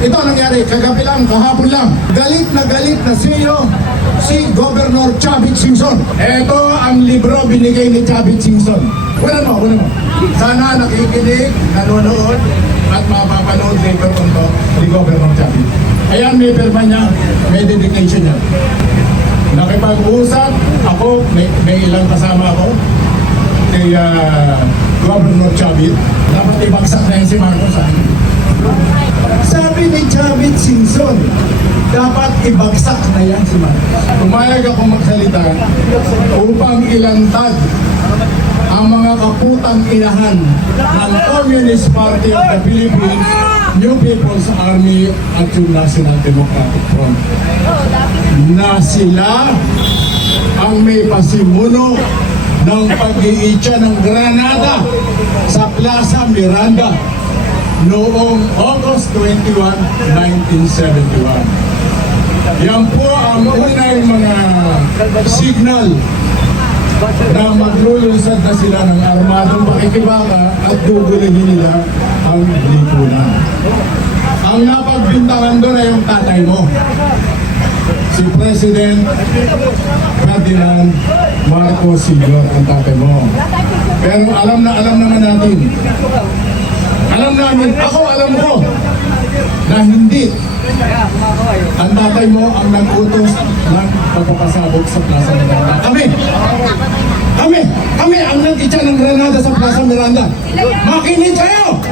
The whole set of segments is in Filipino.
Ito nangyari kagabi lang, kahapon lang. Galit na CEO si Governor Chavit Singson. Ito ang libro binigay ni Chavit Singson. Wala mo. Sana nakikinig, nanonood, at mapapanood later on to ni Governor Chavit. Ayan, may perma niya, may dedication niya. Nakipag-usap ako, may ilang kasama ako kay Governor Chavit. Dapat ibagsak na yun si Marcos. Sabi ni Chavit Singson, dapat ibagsak na yan si Marcos. Pumayag ako magsalita upang ilantad ang mga kaputang inahan ng Communist Party of the Philippines, New People's Army at yung National Democratic Front, na sila ang may pasimuno ng pag-iitsa ng granada sa Plaza Miranda noong August 21, 1971. Yan po ang unang mga signal na maglulunsad na sila ng armadong pakikibaka at gugulihin nila ang lipunan. Ang napagbintangan doon ay yung tatay mo, si President Ferdinand Marcos Sr., ang tatay mo. Pero alam naman natin, alam ko na hindi ang tatay mo ang nag-utos ng pagpapasabog sa Plaza Miranda. Kami ang nag-itsa ng granada sa Plaza Miranda. Makinig kayo!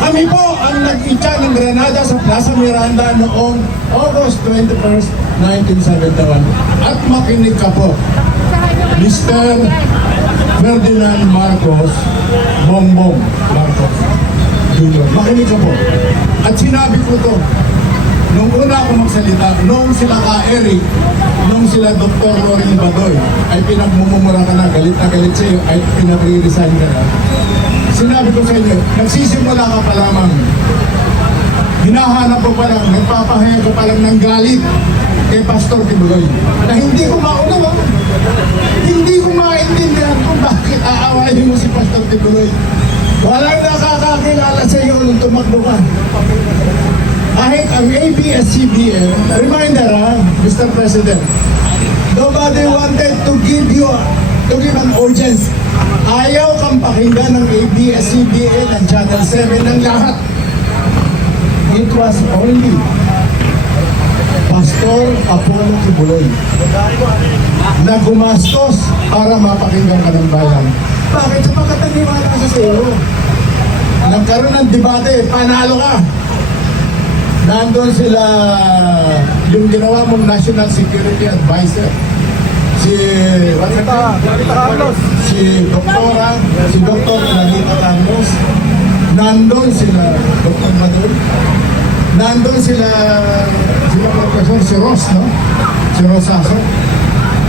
Kami po ang nag-itsa ng granada sa Plaza Miranda noong August 21st, 1971. At makinig ka po, Mr. Ferdinand Marcos Bongbong Marcos Jr. Makinig ka po. At sinabi ko to, nung una ako magsalita, nung sila ka-Eric, nung sila Dr. Rory Badoy, ay pinagmumura ka na, galit sa iyo, ay pinag-resign ka na. Sinabi ko sa inyo, nagsisimula ka pa lamang. Hinahanap ko pa lang, nagpapahaya ko pa lang ng galit kay Pastor Tibuloy na hindi ko maunawa. Hindi ko maintindihan kung bakit aawahin mo si Pastor Tibuloy. Walang nakakakilala sa iyo nung tumakbo ka. Kahit ang ABS-CBN, reminder Mr. President, nobody wanted to give an audience. Ayaw kang pakinggan ng ABS-CBN and Channel 7 ng lahat. It was only Pastor Apollo Tibuloy na gumastos para mapakinggan ka ng bayan. Bakit? Sapagkat naniwala ka sa iyo. Nagkaroon ng debate, panalo ka. Nandun sila, yung ginawa mong National Security Advisor, si Dr. Clarita Carlos, nandun sila Dr. Madul, nandun sila Professor si Ross, no? Si Rosaso.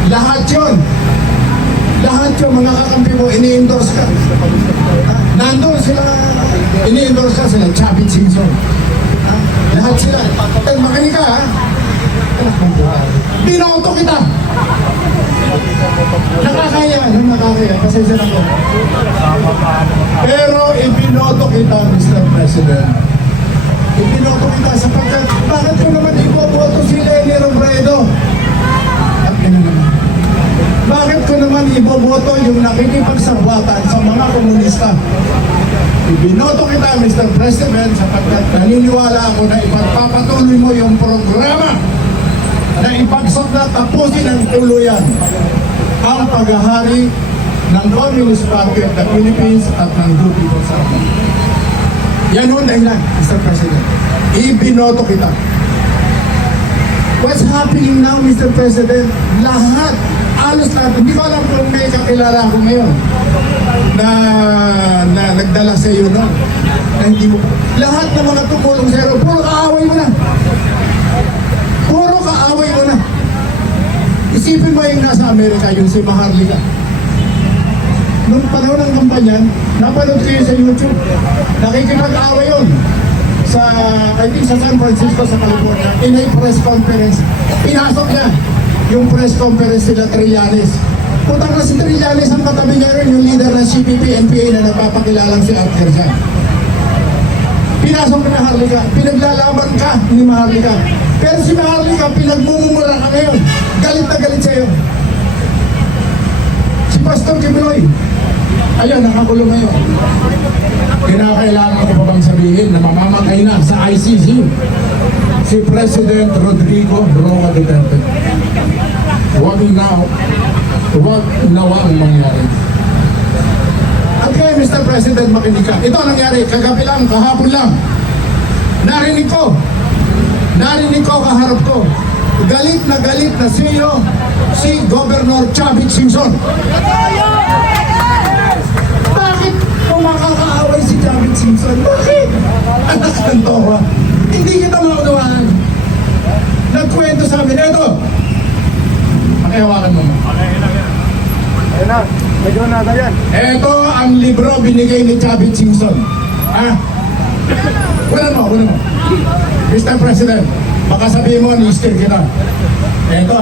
Lahat yun, mga kakampi mo, ini-endorse ka. Nandun sila, ini-endorse ka sila, Chavit Singson. Lahat sila. Makinig ka, ha? Binoto kita. Nakakaya. Pasensya na ko. Pero ibinoto kita, Mr. President. Ibinoto kita sapagkat bakit ko naman iboboto si Leni Robredo? Bakit ko naman iboboto yung nakikipagsabwatan sa mga komunista? Ibinoto kita, Mr. President, sapagkat naniniwala ako na ipagpapatuloy mo yung programa na ipagsok na tapusin ng tuluyan ang paghahari ng Communist Party of the Philippines at ng New People's Army. Yan ang dahilan, Mr. President. Ibinoto kita. What's happening now, Mr. President? Alos lahat. Hindi ko alam kung may kakilala ako ngayon na nagdala sa iyo, no? Na hindi mo. Lahat ng mga tumulong sa iyo, puro kaaway mo na. Isipin mo yung nasa Amerika, yung si Maharlika. Nung panahon ng kampanyan, napanood kayo sa YouTube. Nakikipag-away yun I think sa San Francisco, sa California, in a press conference. Pinasok niya yung press conference sila Trillanes. Putang na si Trillanes, ang katabi niya rin yung leader ng CPP-NPA na nagpapakilalang si Arthur Jan. Pinasok ka na Harlika, pinaglalaban ka ni Maharlika. Pero si Maharlika, pinagmumura ka ngayon. Galit na galit sa'yo. Si Pastor Kibuloy, ayun, nakakulong ngayon. Kinakailangan ko pa bang sabihin na mamamatay na sa ICC si President Rodrigo Roa Duterte. Huwag nawa ang mangyari. At kaya Mr. President, makinig ka. Ito ang nangyari, kagabi lang, kahapon lang. Narinig ko, kaharap ko. Galit na siyo si Governor Chavit Singson. Bakit kung makakaaway si Chavit Singson? Bakit? Anak ng towa. Hindi kita maunawaan. Nagkwento sa amin, eto. Pakihawakan mo. Ayun na, medyo na yan. Ito ang libro binigay ni Chavit Singson. Wala mo. Mr. President, baka sabihin mo, ni-steer kita. Ito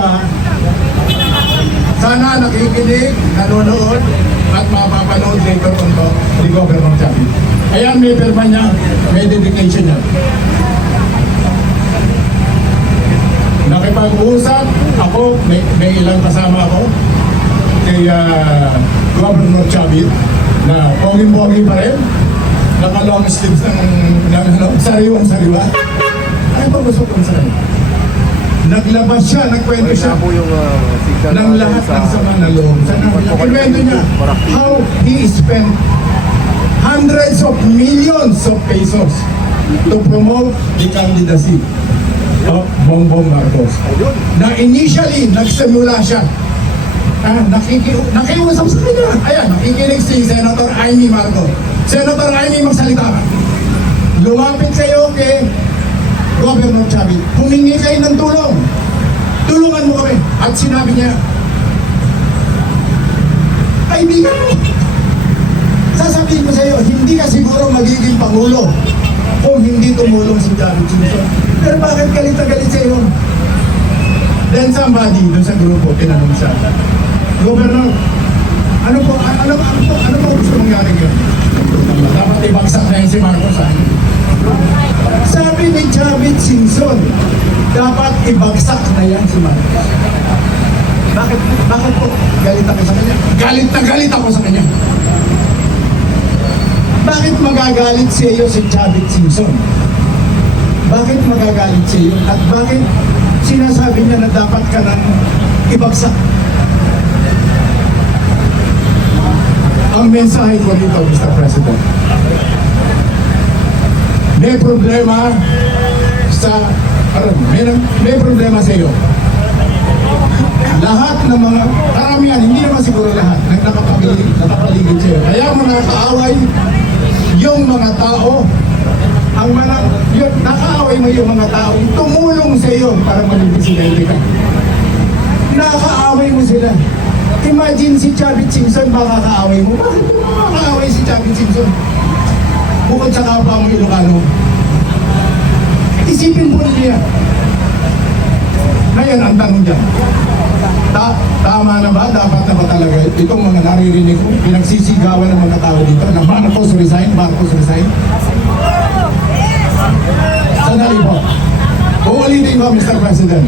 sana nakikinig, nanonood, at mapapanood later on to ni Governor Chavit. Ayan, may pirma niya, may dedication niya. Nakipag-usap ako, may ilang kasama ako kay Governor Chavit na poging-pogi pa rin, naka-long sleeves ng sariwang-sariwa. Ay ba gusto kong sa'yo? Naglabas siya, nagkwento siya ng lahat ng sama na loob. Nagkwento niya how he spent hundreds of millions of pesos to promote the candidacy of Bongbong Marcos. Na initially, nagsimula siya. Nakiusap sa kanya. Ayan, nakikinig si Senator Amy Marcos. Senator Amy, magsalita ka. Lumapit kayo kay Governor Chavit. Humingi kayo ng tulong. Tulungan mo kami. At sinabi niya, kaibigan mo, sasabihin ko sa iyo, hindi ka siguro magiging pangulo kung hindi tumulong si Chavit Singson. Pero bakit galit na galit sa iyo? Then somebody doon sa grupo, tinanong siya, Governor, ano po gusto mangyari ngayon? Dapat ibagsak na yun si Marcos. Sabi ni Chavit Singson, dapat ibagsak na yan si Marcos. Bakit po? Galit ako sa kanya? Galit na galit ako sa kanya. Bakit magagalit sa iyo si Chavit Singson? Bakit magagalit sa iyo? At bakit sinasabi niya na dapat ka nang ibagsak? Ang mensahe ko dito, Mr. President, may problema may problema sa iyo. Lahat ng mga karamihan, hindi naman siguro lahat, nakapaligid sa iyo. Kaya mo nakaaway yung mga tao, nakaaway mo yung mga tao, tumulong sa iyo para manibigay ka. Nakaaway mo sila. Imagine si Chavit Singson, baka kaaway mo. Bakit mo makakaaway si Chavit Singson? Bukod sa kapwa mo Ilocano. Isipin po niya. Ngayon, ang tanong dyan. Tama na ba? Dapat na ba talaga itong mga naririnig ko? Pinagsisigawan ng mga tao dito na Marcos resign. Sandali po. Uulitin ko, Mr. President.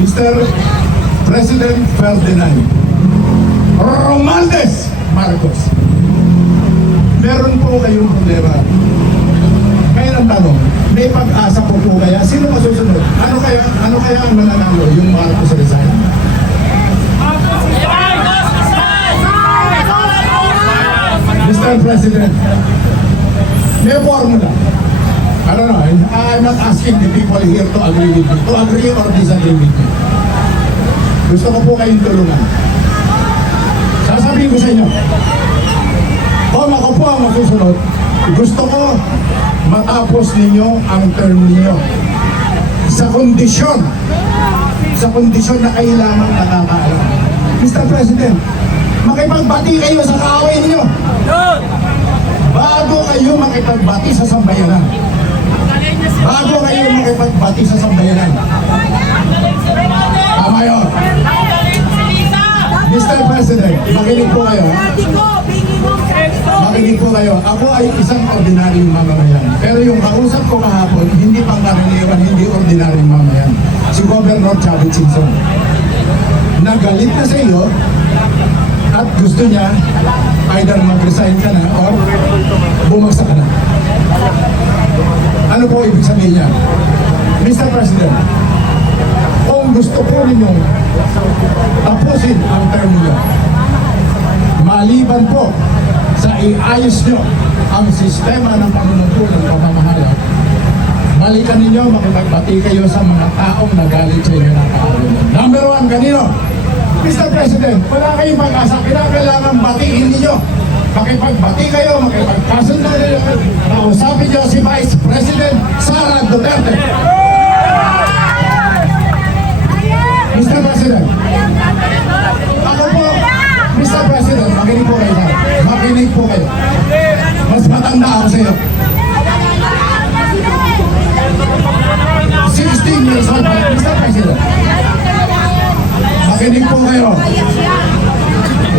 Mr. President Ferdinand Romualdez Marcos, meron po kayong problema. Ngayon ang tanong, may pag-asa po kaya? Sino masusunod? Ano kaya ang mananalo? Yung Marcos resign? Mr. President, may formula. I don't know, I'm not asking the people here to agree with me, to agree or disagree with me. Gusto ko po kayong tulungan. Sasabihin ko sa inyo, kung ako po ang masusunod, gusto ko matapos ninyo ang term ninyo sa kondisyon na kayo lamang nakakaalam. Mr. President, makipagbati kayo sa kaaway ninyo bago kayo makipagbati sa sambayanan. Tama yun. Mr. President, makinig po kayo. Makinig po kayo. Ako ay isang ordinaryong mamamayan. Pero yung kausap ko kahapon, hindi pangkaraniwan, hindi ordinaryong mamamayan. Si Governor Chavit Singson. Nagalit na sa iyo at gusto niya either mag-resign ka na or bumagsak ka na. Ano po ibig sabihin niya? Mr. President, kung gusto po ninyong tapusin ang term niyo, maliban po sa iayos nyo ang sistema ng panunungkulan ng pamamahala, balikan ninyo, makipagbati kayo sa mga taong nagalit sa inyo ng kahapon. Number one, kanino? Mr. President, wala kayong pag-asa, kailangan batiin ninyo. Makipagbati kayo, makipagkasundo ninyo, kausapin nyo si Vice President Sara Duterte. Mr. President, ako po, Mr. President, makinig po kayo. Makinig po kayo. Mas matanda ako sa iyo. 16 years old, Mr. President. Makinig po kayo.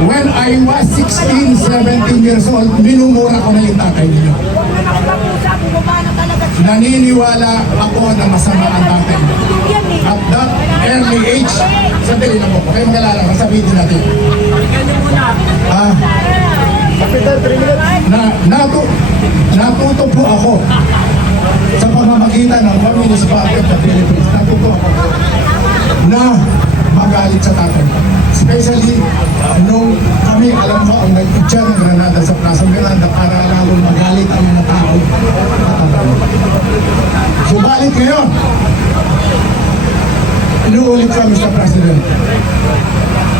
When I was 16, 17 years old, minumura ko na yung tatay ninyo. Naniniwala ako na masama ang tatay. At that early age, sandali na po, kayo magalala, masabihin natin. Natuto po ako sa pamamagitan ng Communist Party of the Philippines. Natuto ako na magalit sa tatay. Especially nung kami, alam ko, ang nag-itcha ng Granada sa Plaza Miranda para lalong magalit ang mga tao. Subalit ngayon, inuulit ko, Mr. President.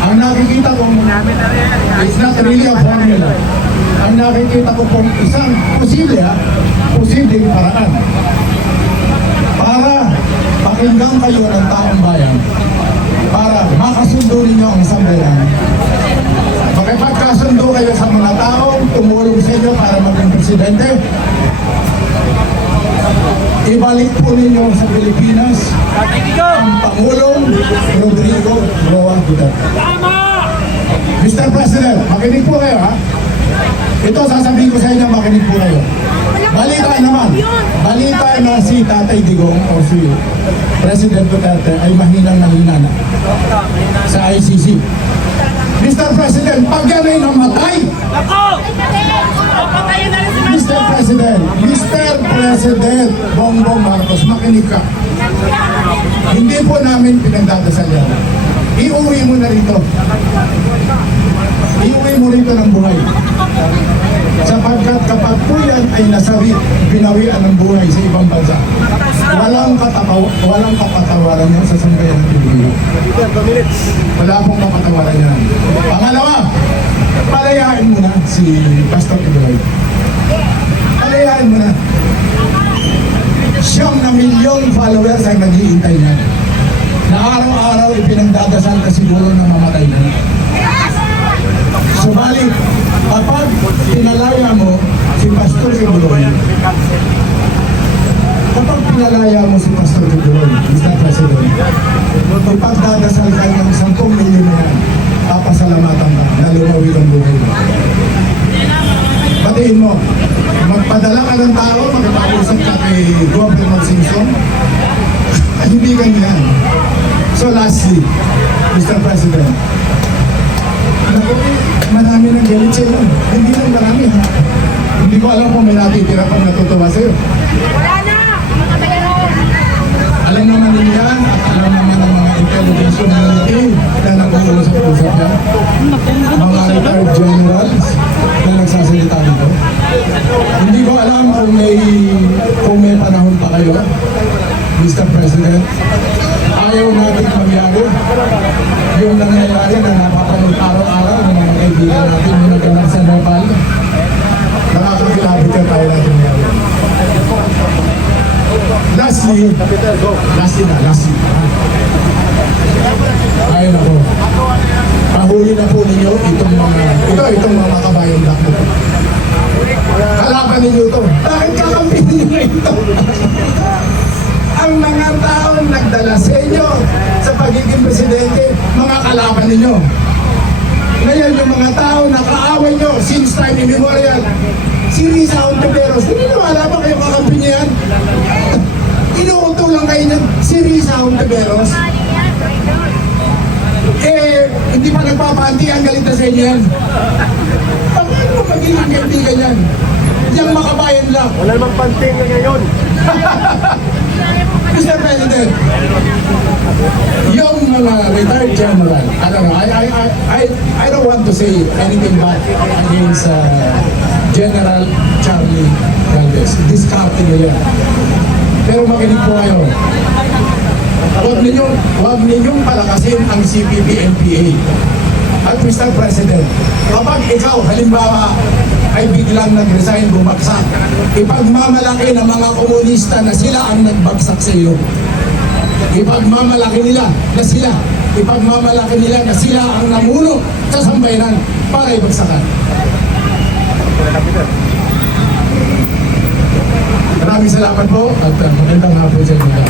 Ang nakikita ko, it's not really a formula. Ang nakikita ko pong isang posibleng paraan para pakinggan kayo ng taong bayan, para makasundo ninyo ang sambayan. Makipagkasundo kayo sa mga taong tumulong sa inyo para maging presidente. Ibalik po ninyo sa Pilipinas ang Pangulong Rodrigo Roa Duterte. Mr. President, makinig po kayo ha. Ito sasabihin ko sa inyo, makinig po kayo. Balita na si Tatay Digong o si President Duterte ay mahinang nanginana sa ICC. Mr. President, pag yan ay namatay, Mr. President Bongbong Marcos, makinig ka. Hindi po namin pinagdadasal yan. Iuwi mo na rito. Iuwi mo rito ng buhay. Sapagkat kapag po yan ay nasawi, pinawian ng buhay sa ibang bansa, walang kapatawaran yan sa sambayan ng Pilipinas. Wala pong kapatawaran yan. Pangalawa, palayain mo na si Pastor Ibrahim. Palayain mo na. Siyang na milyong followers ang naghihintay niya. Na araw-araw ipinagdadasal ka siguro na mamatay na. Subalit, kapag pinalaya mo si Pastor Ibrahim, Mr. President, ipagdadasal ka ng 10 milyon na yan, papasalamatan ka na lumawi ang buhay mo. Batiin mo, magpadala ka ng tao, magpapusap ka kay Governor Singson, hindi ganyan. So lastly, Mr. President, marami nang galit sa iyo. Hindi lang marami ha. Hindi ko alam kung may natitira pang natutuwa sa iyo. Alam naman din yan at alam naman ng mga intelligence community na nag-uusap-usap yan. Mga retired generals na nagsasalita dito. Hindi ko alam kung may panahon pa kayo, Mr. President. Ayaw natin mangyari yung nangyayari na napapanood araw-araw ng mga kaibigan natin na nagkanak sa Nepal. Nakakakilabit ka tayo natin nangyari. Lastly. Ayun ako. Pahuli na po ninyo itong mga kabayan dako. Kalaban ninyo ito. Bakit kakampi ninyo ito? Ang mga taong nagdala sa inyo sa pagiging presidente, mga kalaban ninyo. Ngayon yung mga tao na kaaway nyo since time immemorial, Ontiveros, hindi pa nagpapanti, ang galit na sa inyo yan. Paano mo magiging kaibigan yan? Yang makabayan lang. Wala namang panting na ngayon. Mr. President, yung mga retired general, I don't know, I don't want to say anything bad against General Charlie Valdez. Discarding nyo yan. Pero makinig po kayo. Huwag ninyong palakasin ang CPP-NPA. At Mr. President, kapag ikaw, halimbawa, ay biglang nag-resign, bumagsak, ipagmamalaki ng mga komunista na sila ang nagbagsak sa iyo. Ipagmamalaki nila na sila. Ipagmamalaki nila na sila ang namuno sa sambayanan para ibagsakan. Maraming salamat po at magandang hapon sa inyo.